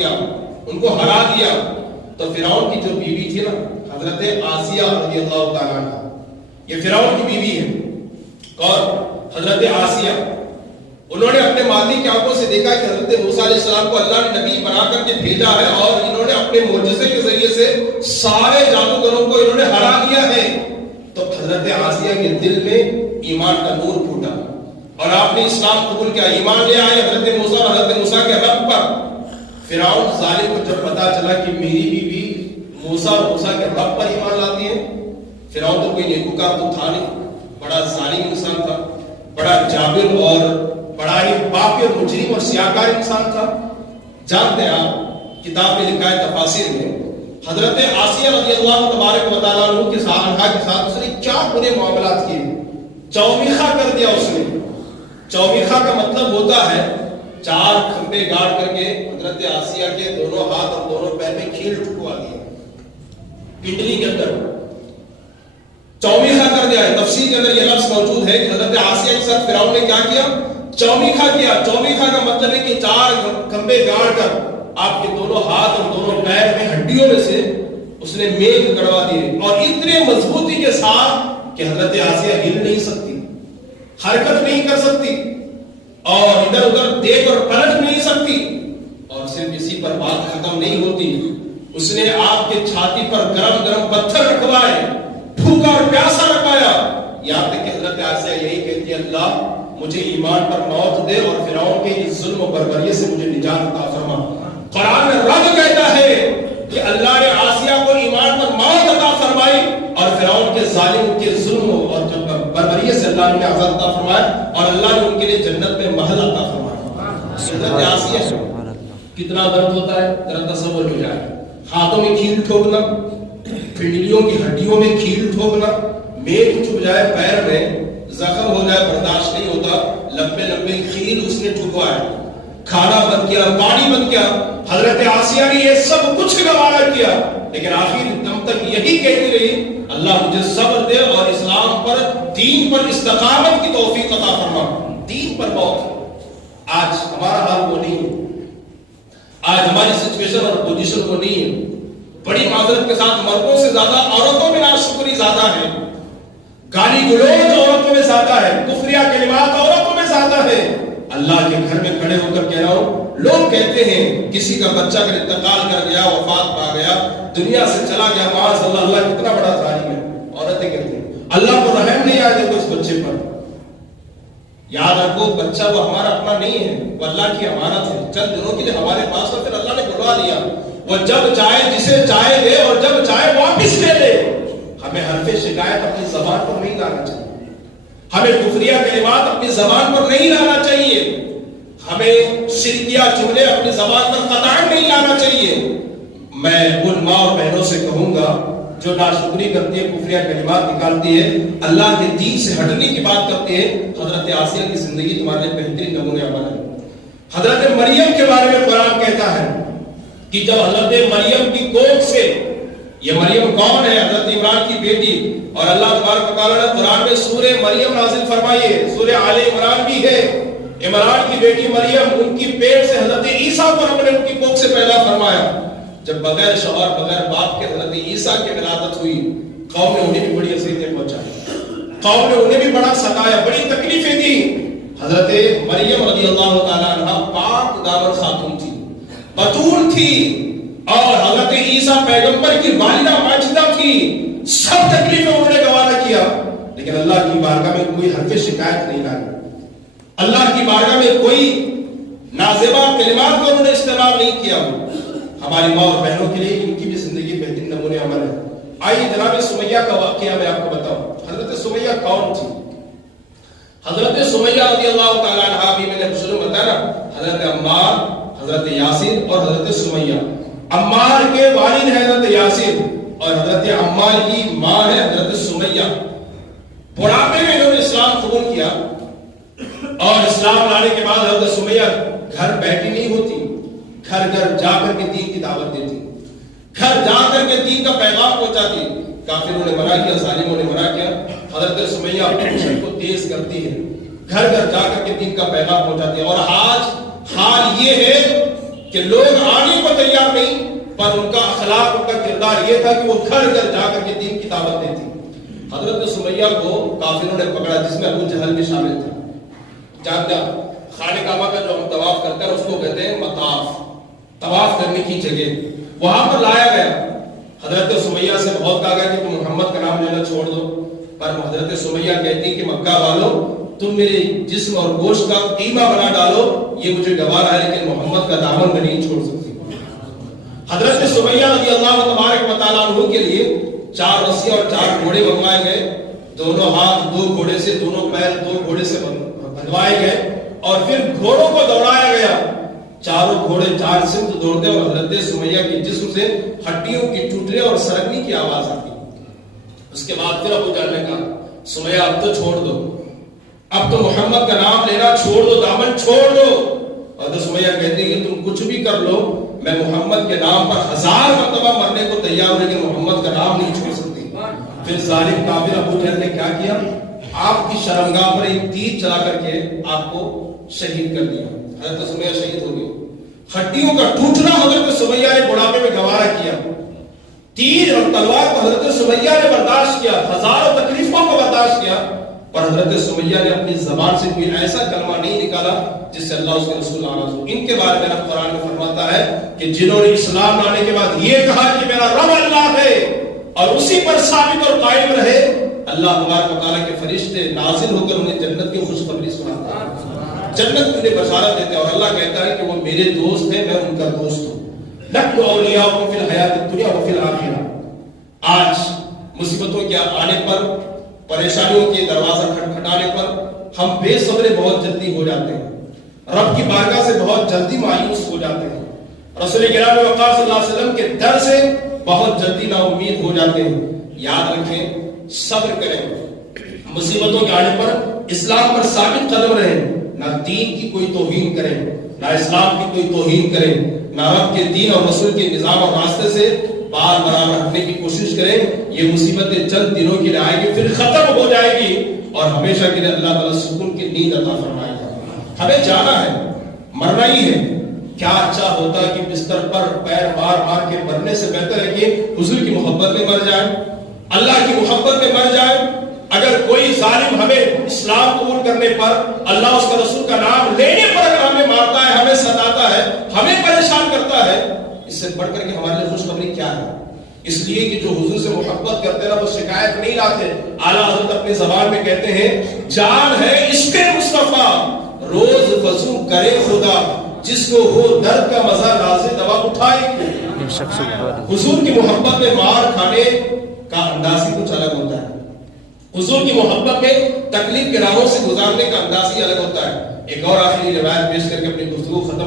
کیا، ان کو ہرا دیا. تو فرعون کی جو بیوی تھی نا حضرت آسیہ رضی اللہ تعالیٰ عنہ، یہ فرعون کی بیوی ہے اور حضرت آسیہ، انہوں نے اپنے ماضی کی آنکھوں سے دیکھا کہ حضرت موسیٰ علیہ السلام کو اللہ نے نبی بنا کر کے بھیجا ہے اور انہوں نے اپنے معجزے کے ذریعے سے سارے جادوگروں کو انہوں نے ہرا دیا ہے. تو حضرت آسیہ کے دل میں ایمان کا نور پھوٹا اور آپ نے اسلام قبول کیا، ایمان لے آئے حضرت موسیٰ اور حضرت موسیٰ کے رب پر. فرعون ظالم کو جب پتا چلا کہ میری بیوی موسیٰ اور موسیٰ کے رب پر ایمان لاتی ہے، فرعون تو کوئی نیکوکار تو تھا نہیں، بڑا ظالم انسان تھا، بڑا جابر اور بڑا ہی پاپی اور مجرم اور سیاہکار انسان تھا. جانتے ہیں آپ کتاب میں لکھا ہے تفاسیر میں حضرت آسیہ رضی اللہ تبارک و تعالیٰ عنہ کے ساتھ اس نے کیا برے معاملات کیے. چومیخا کر دیا اس نے. چومیخا کا مطلب ہوتا ہے 4 کھمبے گاڑ کر کے حضرت آسیہ کے دونوں ہاتھ اور دونوں پیر میں کھیل ٹھکوا دیا پنڈلی کے اندر. چومیخا کر دیا ہے. تفسیر کے اندر یہ لفظ موجود ہے کہ حضرت آسیہ کے ساتھ فرعون نے کیا کیا؟ چومیخا کیا. چومیخا کا مطلب ہے کہ 4 کھمبے گاڑ کر آپ کے دونوں ہاتھ اور دونوں پیر میں ہڈیوں میں سے اس نے میل گڑوا دیے اور اتنے مضبوطی کے ساتھ کہ حضرت آسیہ ہل نہیں سکتی، حرکت نہیں کر سکتی اور ادھر ادھر دیکھ اور پلٹ نہیں سکتی. اور صرف اسی پر بات ختم نہیں ہوتی، اس نے آپ کے چھاتی پر گرم گرم پتھر رکھوائے، بھوکا اور پیاسا رکھوایا، یہاں تک کہ حضرت آسیہ یہی کہتی ہے اللہ مجھے ایمان پر موت دے اور فرعون کے اس ظلم و بربریے سے مجھے نجات عطا فرما. قرآن میں رب کہتا ہے کہ اللہ نے آسیہ کو ایمان پر موت عطا فرمائی اور فرعون کے ظالم کے ظلم اور بربریے سے اللہ نے آزاد عطا فرمایا اور اللہ نے ان کے لیے جنت میں محل عطا فرمایا. حضرت آسیہ کتنا درد ہوتا ہے ذرا تصور ہو جائے. ہاتھوں میں کھیل ٹھوکنا، پنڈلیوں کی ہڈیوں میں کھیل ٹھوکنا، میل چبھ جائے پیر میں، زخم ہو جائے برداشت نہیں ہوتا، لمبے لمبے کھیل اس نے ٹھکوائے، کھانا بند کیا، پانی بند کیا. حضرت آسیہ نے یہ سب کچھ گوارا کیا لیکن آخر دم تک یہی کہتی رہی اللہ مجھے صبر دے اور اسلام پر دین پر استقامت کی توفیق عطا فرما. دین پر موت. آج ہمارا حال وہ نہیں ہے، آج ہماری سچویشن اور پوزیشن وہ نہیں ہے. بڑی معذرت کے ساتھ مردوں سے زیادہ عورتوں میں ناشکری زیادہ ہے، گالی گلوچ عورتوں میں زیادہ ہے، کفریہ کلمات عورتوں میں زیادہ ہے. اللہ کے گھر میں کھڑے ہو کر کہہ رہا ہوں، لوگ کہتے ہیں کسی کا بچہ کا انتقال کر گیا، وفات پا گیا، دنیا سے چلا گیا، معاذ اللہ، اللہ کتنا بڑا ظالم ہے. عورتیں کہتی ہیں اللہ کو رحم نہیں آئے دیکھو اس بچے پر. یاد رکھو بچہ وہ ہمارا اپنا نہیں ہے، وہ اللہ کی امانت ہے. چند دنوں کے لیے ہمارے پاس اور پھر اللہ نے بلوا لیا. وہ جب چاہے جسے چاہے دے اور جب چاہے واپس لے لے. ہمیں حرف شکایت اپنی زبان پر نہیں لانا چاہیے، ہمیں کفریہ کلمات اپنی زبان پر نہیں لانا چاہیے، ہمیں شرکیہ جملے اپنی زبان پر قطعاً نہیں لانا چاہیے. میں ان ماں اور بہنوں سے کہوں گا جو ناشکری کرتی ہے، کفریہ کلمات نکالتی ہے، اللہ کے دین سے ہٹنے کی بات کرتی ہے، حضرت آسیہ کی زندگی تمہارے لیے بہترین نمونہ عمل ہے. حضرت مریم کے بارے میں قرآن کہتا ہے کہ جب حضرت مریم کی کوکھ سے، یہ مریم کون ہے؟ حضرت عمران کی بیٹی، اور اللہ تبارک و تعالیٰ نے قرآن میں سورہ مریم نازل فرمائی ہے، سورہ آل عمران بھی ہے. عمران کی بیٹی مریم، ان کی پیٹ سے حضرت عیسیٰ کو رب نے ان کی کوکھ سے پیدا فرمایا. جب بغیر شوہر بغیر باپ کے حضرت عیسیٰ کی ولادت ہوئی، قوم نے انہیں بھی بڑی اذیتیں پہنچائی، قوم نے انہیں بھی بڑا ستایا، بڑی تکلیفیں دی. حضرت مریم رضی اللہ تعالیٰ عنہ پاک دامن خاتون تھی، بتول تھی، اور حضرت عیسیٰ پیغمبر کی والدہ ماجدہ تھی. سب تکلیفیں انہوں نے گوارا کیا لیکن اللہ کی بارگاہ میں کوئی حرف شکایت نہیں لائی. اللہ کی بارگاہ میں کوئی نازیبا کلمات کو انہوں نے استعمال نہیں کیا. ہماری ماں اور بہنوں کے لیے ان کی بھی زندگی بہترین نمونہ عمل ہے. آئیے جناب سمیہ کا واقعہ میں آپ کو بتاؤں. حضرت سمیہ کون تھی؟ حضرت سمیہ رضی اللہ تعالیٰ عنہ بھی میں نے شروع بتایا نا، حضرت عمار، حضرت یاسر اور حضرت سمیہ. عمار کے والد ہیں حضرت یاسر اور حضرت عمار کی ماں ہے حضرت سمیہ. بڑھاپے میں انہوں نے اسلام قبول کیا اور اسلام لانے کے بعد حضرت سمیہ گھر بیٹھی نہیں ہوتی، گھر گھر جا کر کے دین کی دعوت دیتی، گھر جا کر کے دین کا پیغام پہنچاتی. کافروں نے منع کیا، ظالموں نے منع کیا، حضرت سمیہ اپنے مشن کو تیز کرتی ہے، گھر گھر جا کر کے دین کا پیغام پہنچاتی ہے. اور آج حال یہ ہے کہ لوگ آنے کو تیار نہیں، پر ان کا اخلاق، ان کا کردار یہ تھا کہ وہ گھر گھر جا کر کے دین کی دعوت دیتی۔ حضرت سمیہ کو کافروں نے پکڑا، جس میں ابو جہل بھی شامل تھا۔ جانتے ہیں خانہ کعبہ کا جو ہم طواف کرتے ہیں اس کو کہتے ہیں مطاف، طواف کرنے کی جگہ، وہاں پر لایا گیا۔ حضرت سمیہ سے بہت کہا گیا کہ تم محمد کا نام لینا چھوڑ دو، پر حضرت سمیہ کہتی کہ مکہ والوں تم میرے جسم اور گوشت کا قیمہ بنا ڈالو، یہ مجھے گوارا ہے، لیکن محمد کا دامن میں نہیں چھوڑ سکتی۔ حضرت سمیہ رضی اللہ تبارک و تعالیٰ عنہ کے لیے 4 رسی اور 4 گھوڑے بنوائے گئے، دونوں ہاتھ 2 گھوڑے سے، دونوں پیر 2 گھوڑے سے بنوائے گئے، اور پھر گھوڑوں کو دوڑایا گیا۔ چاروں گھوڑے 4 سمت دوڑتے اور حضرت سمیہ کے جسم سے ہڈیوں کی ٹوٹنے اور سرکنے کی آواز آتی۔ اس کے بعد پھر ابو جہل نے کہا سمیہ اب تو چھوڑ دو، اب تو محمد کا نام لینا چھوڑ دو، دامن چھوڑ دو۔ حضرت سمیہ کہتی کہ تم کچھ بھی کر لو، میں محمد کے نام پر 1000 مرتبہ مرنے کو تیار ہوں، لیکن محمد کا نام نہیں چھوڑ سکتی۔ پھر ظالم کافر ابو جہل نے کیا کیا؟ آپ کی شرمگاہ پر ایک تیر چلا کر کے آپ کو شہید کر دیا۔ حضرت سمیہ شہید ہو گئی۔ ہڈیوں کا ٹوٹنا حضرت سمیہ نے بڑھاپے میں گوارا کیا۔ تیر اور تلوار کو حضرت سمیہ نے برداشت کیا، ہزاروں تکلیفوں کو برداشت کیا، پر حضرت سمیہ نے اپنی زبان سے کوئی ایسا کلمہ نہیں نکالا جس سے اللہ اس کے رسول ناراض ہو۔ ان کے بارے میں رب قرآن میں فرماتا ہے کہ جنہوں نے اسلام لانے کے بعد یہ کہا کہ میرا رب اللہ ہے اور اسی پر ثابت اور قائم رہے، اللہ تبارک و تعالیٰ کے فرشتے نازل ہو کر انہیں جنت کی خوشخبری سناتے ہیں، جنت کی انہیں بشارت دیتے ہیں، اور اللہ کہتا ہے کہ وہ میرے دوست ہیں، میں ان کا دوست ہوں۔ نحن اولیاؤکم فی الحیات الدنیا وفی الآخرہ۔ آج مصیبتوں کے آنے پر، پریشانیوں کے دروازہ کھٹکھٹانے پر ہم بے صبر بہت جلدی ہو جاتے ہیں، رب کی بارگاہ سے بہت جلدی مایوس ہو جاتے ہیں، رسول کرام وقار صلی اللہ علیہ وسلم کے در سے بہت جلدی نا امید ہو جاتے ہیں۔ یاد رکھیں، صبر کریں، مصیبتوں کے آنے پر اسلام پر ثابت قدم رہیں، نہ دین کی کوئی توہین کریں، نہ اسلام کی کوئی توہین کریں، نہ رب کے دین اور رسول کے نظام اور راستے سے بار برابر ہٹنے کی کوشش کریں۔ یہ مصیبتیں چند دنوں کے لیے آئے گی، پھر ختم ہو جائے گی، اور ہمیشہ کے لیے اللہ تعالیٰ سکون کی نیند عطا فرمائے گا۔ ہمیں جانا ہے، مرنا ہی ہے۔ کیا اچھا ہوتا کہ بستر پر پیر مار مار کے مرنے سے بہتر ہے کہ حضور کی محبت میں مر جائیں، اللہ کی محبت میں مر جائیں۔ اگر کوئی ظالم ہمیں اسلام قبول کرنے پر، اللہ اس کا رسول کا نام لینے پر اگر ہمیں مارتا ہے، ہمیں ستاتا ہے، ہمیں پریشان کرتا ہے، اس سے بڑھ کر کے ہمارے لیے خوشخبری کیا ہے؟ اس لیے کہ جو حضور سے محبت کرتے ہیں وہ شکایت نہیں لاتے۔ اعلیٰ حضرت اپنی زبان میں کہتے ہیں جان ہے عشق مصطفیٰ، روز وضو کرے خدا، جس کو ہو درد کا مزہ نازے دوا اٹھائے۔ حضور کی محبت میں مار کھانے کا انداز ہی کچھ الگ ہوتا ہے، حضور کی محبت میں تکلیف کے راہوں سے گزارنے کا انداز ہی الگ ہوتا ہے۔ ایک اور آخری روایت پیش کر کے اپنی گفتگو ختم